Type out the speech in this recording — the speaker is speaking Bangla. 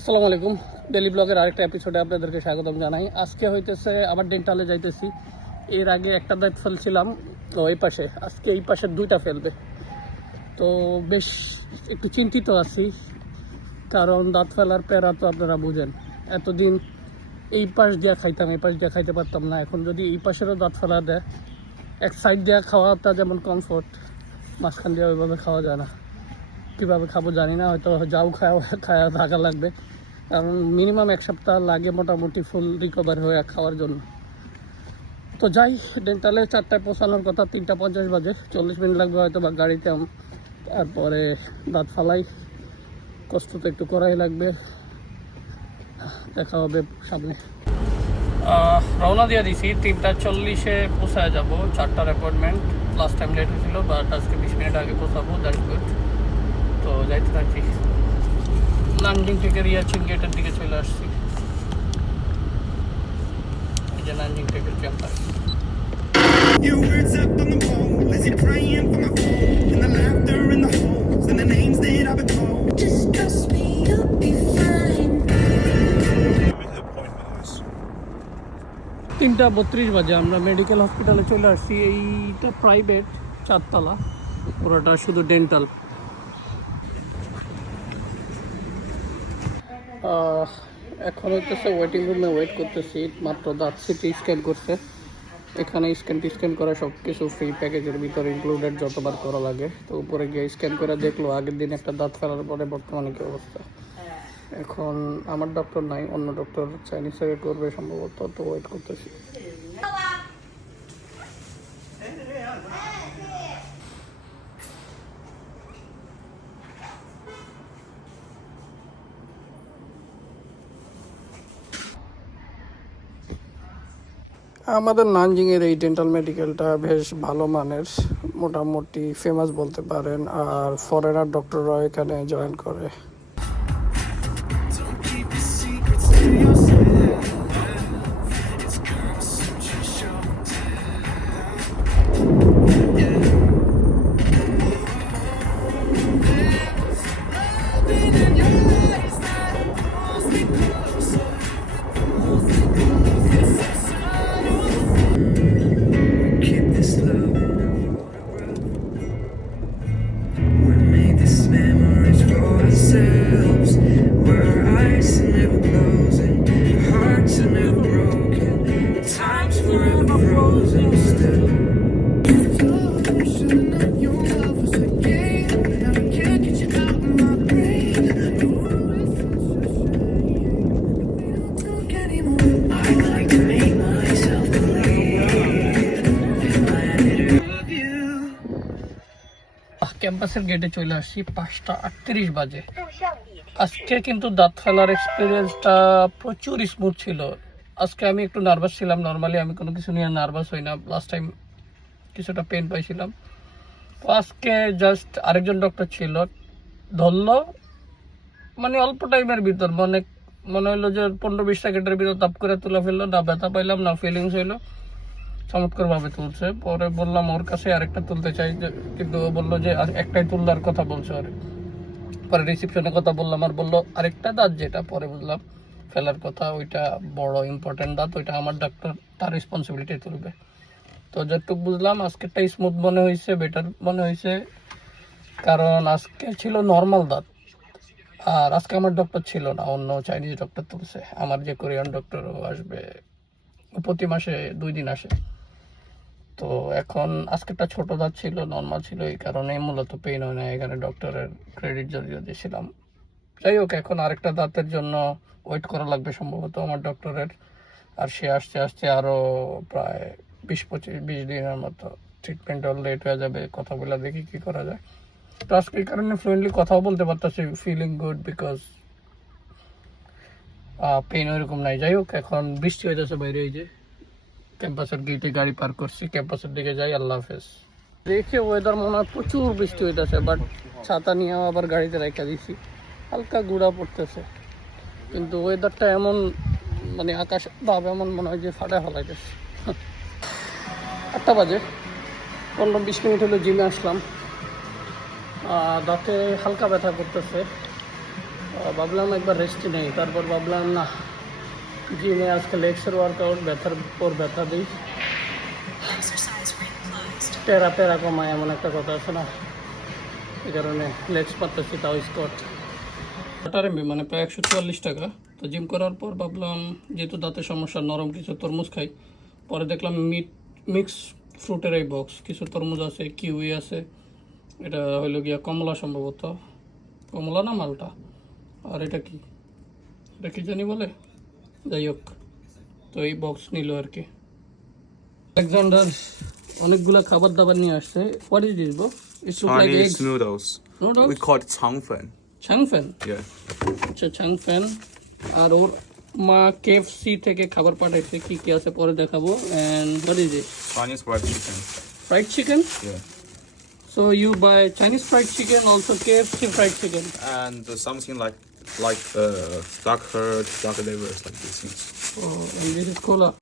আসসালামু আলাইকুম। ডেলি ব্লগের আরেকটা এপিসোডে আপনাদেরকে স্বাগতম জানাই। আজকে হইতেছে আবার ডেন্টালে যাইতেছি। এর আগে একটা দাঁত ফেলছিলাম তো এই পাশে, আজকে এই পাশে দুইটা ফেলবে। তো বেশ একটু চিন্তিত আছি, কারণ দাঁত ফেলার প্যারা তো আপনারা বুঝেন। এতদিন এই পাশ দিয়ে খাইতাম, এই পাশ দিয়ে খাইতে পারতাম না। এখন যদি এই পাশেরও দাঁত ফেলা দেয়, এক সাইড দিয়ে খাওয়াটা যেমন কমফোর্ট, মাঝখান দিয়ে ওইভাবে খাওয়া যায় না। কীভাবে খাবো জানি না, হয়তো যাও খাওয়া থাকা লাগবে, কারণ মিনিমাম এক সপ্তাহ লাগে মোটামুটি ফুল রিকভার হয়ে খাওয়ার জন্য। তো যাই, ডেন্টালে 4টায় পৌঁছানোর কথা, 3:50 বাজে, 40 মিনিট লাগবে হয়তো বা গাড়িতে। তারপরে দাঁত ফালাই, কষ্ট তো একটু করাই লাগবে। দেখা হবে সামনে। রওনা দিয়ে দিছি, 3:40-এ পৌঁছায় যাবো। 4টার অ্যাপয়েন্টমেন্ট, লাস্ট টাইম লেট হয়েছিল, বাট আজকে 20 মিনিট আগে পৌঁছাবো, দ্যাটস গুড। তো যাইতে থাকি। নানজিং থেকে রিয়াচিং গেটের দিকে চলে আসছি। এই যে নানজিং টেকের campus. Your words up on the wall as you're praying for my phone, and the laughter in the halls and the names that I've been called. Just trust me, you'll be fine. 3:32 বাজে আমরা মেডিকেল হসপিটালে চলে আসছি। এইটা প্রাইভেট, 4 তলা, পুরোটা শুধু ডেন্টাল। এখন হচ্ছে ওয়েটিং রুমে ওয়েট করতেছি। মাত্র দাঁত সিটি স্ক্যান করছে। এখানে স্ক্যান করা সব কিছু ফ্রি প্যাকেজের ভিতরে ইনক্লুডেড, যতবার করা লাগে। তো উপরে গিয়ে স্ক্যান করে দেখলো আগের দিন একটা দাঁত ফেলার পরে বর্তমানে কী অবস্থা। এখন আমার ডক্টর নাই, অন্য ডক্টর চাইনিজ থেকে করবে সম্ভবত, তো ওয়েট করতেছি। আমাদের নানজিংয়ের এই ডেন্টাল মেডিকেলটা বেশ ভালো মানের, মোটামুটি ফেমাস বলতে পারেন। আর ফরেনার ডক্টররা এখানে জয়েন করে। Don't keep your secrets to yourself. It's girl such a show and tell. Yeah. There's nothing in your eyes that pulls me closer. It's so subtle. Keep this love. We made these memories for ourselves. Where ice and never closing, hearts are never broken, time's forever frozen still. Your love was a game, and I can't get you out of my brain. Ooh, it's such a shame we don't talk anymore. I like to make myself believe if I ended love you. ক্যাম্পাসের গেটে চলে আসছি, 5:38 বাজে। আজকে কিন্তু দাঁত ফেলার এক্সপিরিয়েন্সটা প্রচুর স্মুথ ছিল। আজকে আমি একটু নার্ভাস ছিলাম। নর্মালি আমি কোনো কিছু নিয়ে নার্ভাস হই না, লাস্ট টাইম কিছুটা পেন পাইছিলাম। তো আজকে জাস্ট আরেকজন ডক্টর ছিল, ধরলো মানে অল্প টাইমের ভিতর, মনে হলো যে 15-20 সেকেন্ডের ভিতর তাপ করে তুলে ফেললো। না ব্যথা পাইলাম, না ফিলিংস হইলো, চমৎকারভাবে তুলছে। পরে বললাম ওর কাছে আরেকটা তুলতে চাই, কিন্তু ও বললো যে একটাই তুললার কথা বলছে। আর পরে রিসিপশনের কথা বললাম, আর বললো আরেকটা দাঁত, যেটা পরে বুঝলাম ফেলার কথা, ওইটা বড় ইম্পর্টেন্ট দাঁত, ওইটা আমার ডাক্তার তার রেসপন্সিবিলিটি তুলবে। তো যতটুকু বুঝলাম আজকেরটাই স্মুথ মনে হয়েছে, বেটার মনে হয়েছে, কারণ আজকে ছিল নর্মাল দাঁত। আর আজকে আমার ডক্টর ছিল না, অন্য চাইনিজ ডক্টর তুলছে। আমার যে কোরিয়ান ডক্টর, ও আসবে, ও প্রতি মাসে 2 দিন আসে। তো এখন আজকেরটা ছোট দাঁত ছিল, নর্মাল ছিল, এই কারণে মূলত পেইন হয় না। এখানে ডক্টরের ক্রেডিট যদিও দিয়েছিলাম। যাই হোক, এখন আরেকটা দাঁতের জন্য ওয়েট করা লাগবে সম্ভবত আমার ডক্টরের। আর সে আসতে আরও প্রায় 20 দিনের মতো। ট্রিটমেন্টও লেট হয়ে যাবে। কথা বলে দেখি কী করা যায়। তো আজকে এই কারণে ফ্লুয়েন্টলি কথাও বলতে পারতেছি, ফিলিং গুড, বিকজ পেইন ওইরকম নাই। যাই হোক, এখন বৃষ্টি হয়ে যাচ্ছে বাইরে। এই যে ক্যাম্পাসের গেটে গাড়ি পার্ক করছি, ক্যাম্পাসের দিকে যাই। আল্লাহ হাফেজ। দেখে ওয়েদার মনে হয় প্রচুর বৃষ্টি হইতেছে, বাট ছাতা নিয়েও আবার গাড়িতে রেখে দিছি। হালকা গুঁড়া পড়তেছে, কিন্তু ওয়েদারটা এমন, মানে আকাশ ভাব এমন মনে হয় যে ফাটা ফেলাইতেছে। 8টা বাজে, 15-20 মিনিট হলো জিমে আসলাম। দাঁতে হালকা ব্যথা করতেছে। ভাবলাম একবার রেস্ট নেই, তারপর ভাবলাম না, জিমে আজকে লেগসের ওয়ার্কআউট, ব্যথার পর ব্যথা দিই, টেরা কমায় এমন একটা কথা আছে না, এই কারণে লেগস পারতেছি, তাও স্কোয়াট। RMB মানে প্রায় 144 টাকা। তো জিম করার পর ভাবলাম যেহেতু দাঁতের সমস্যা, নরম কিছু তরমুজ খাই। পরে দেখলাম মিক্স ফ্রুটের এই বক্স, কিছু তরমুজ আছে, কিউই আছে, এটা হইলো গিয়া কমলা, সম্ভবত কমলা না মালটা, আর এটা কি জানি বলে, যাই হোক। তো এই বক্স নিল আর কি। আলেকজান্ডার অনেকগুলা খাবার দাবার নিয়ে আসছে। What is this bro? It's look like Chinese eggs, noodles. Noodles? We call it changfen. চাংফেন। Yeah. আচ্ছা, চাংফেন। আর ওর মা KFC থেকে খাবার পাঠাইছে, কি কি আছে পরে দেখাবো। And what is it? Chinese fried chicken. Fried chicken. Yeah. So you buy Chinese fried chicken, also KFC fried chicken. And something like duck heart, duck livers, like these things. Oh, and this is cola.